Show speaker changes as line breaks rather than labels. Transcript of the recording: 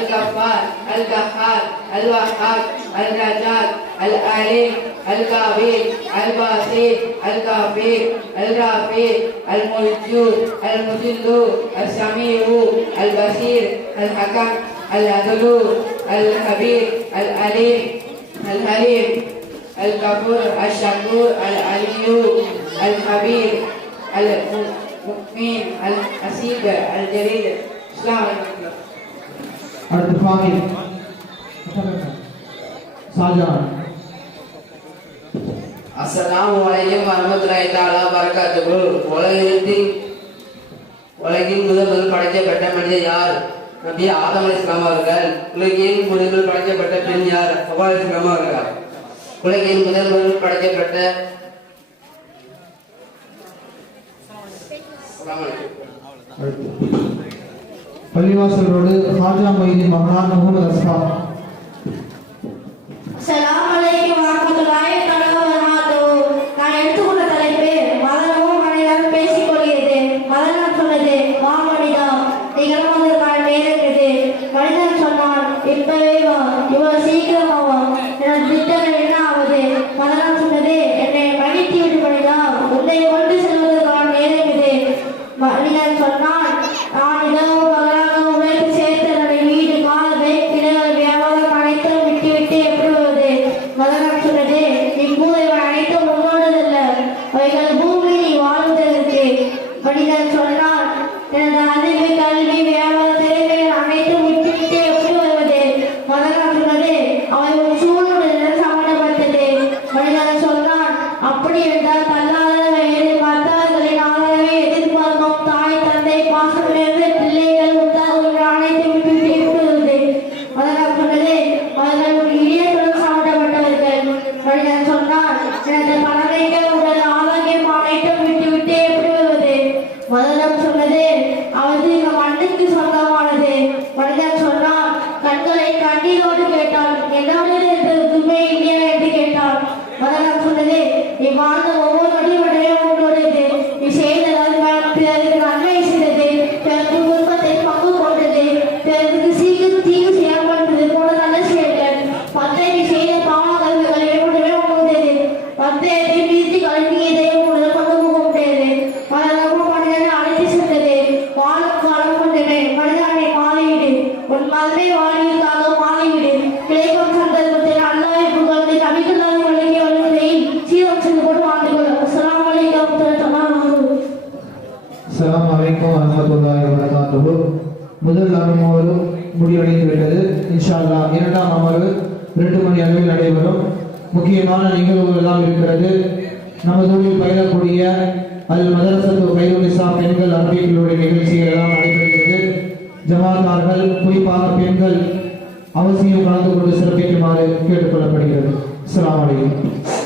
الغفار القهار الوهاب الرزاق العليم القابل الباسط الكافي الرافع الموجود المذل السميع البصير الحكم العدل الخبير العليم الحليم الغفور الشكور العلي الخبير المؤمن الحسيب الجليل. السلام عليكم.
அடுத்து ஃபாகில் ஷாஜான்
அஸ்ஸலாமு அலைக்கும் வரமத்துல்லாஹி தஆலா பரக்காத்துஹு உலகத்தில் உலகின் முதல் முதல் படைக்கப்பட்ட மனிதர் யார் நபி ஆதம் அலைஹிஸ்ஸலாம் அவர்கள் உலகின் முதல் முதல் படைக்கப்பட்ட பெண் யார் ஹவ்வா அலைஹிஸ்ஸலாம் அவர்கள் உலகின் முதல் முதல் படைக்கப்பட்ட
அடுத்து பள்ளிவாசல் ரோடு ஹாஜா மொய்தீன் மகனான் முகமது அஸ்ஃபாக்
அஸ்ஸலாமு அலைக்கும் வரஹ்மத்துல்லாஹி நான் எடுத்துக்கொண்ட தலைப்பு மதமும் மனிதனும் பேசிக் கொள்கிறது சொன்னது வா மனிதா நீங்கள் வந்ததற்கான நேரம் இது. மனிதன் சொன்னான் இப்பவே வா இவ்வளவு சீக்கிரமா வா. எனது திட்டம் என்ன ஆவது? மதம் சொன்னது என்னை மன்னித்து விடு மனிதா உன்னை கொண்டு செல்வதற்கான நேரம் இது. மனிதன் சொன்னான் பிறருக்கு நன்மை அஸ்ஸலாமு அலைக்கும் வரஹ்மத்துல்லாஹி
முதல் அமர்வு முடிவடைந்து விட்டது. இன்ஷா இரண்டாம் அமர்வு இரண்டு மணி அளவில் நடைபெறும். முக்கியமான நிகழ்வுகள் எல்லாம் இருக்கிறது. நமது ஊரில் பயிலக்கூடிய அல் மதரசத்து கைருநிசா பெண்கள் அரபிகளுடைய நிகழ்ச்சிகள் எல்லாம் நடைபெறுகிறது. ஜமாத்தார்கள் குறிப்பாக பெண்கள் அவசியம் கலந்து கொண்டு சிறப்பிக்குமாறு கேட்டுக்கொள்ளப்படுகிறது. அஸ்லாம் வலைக்கம்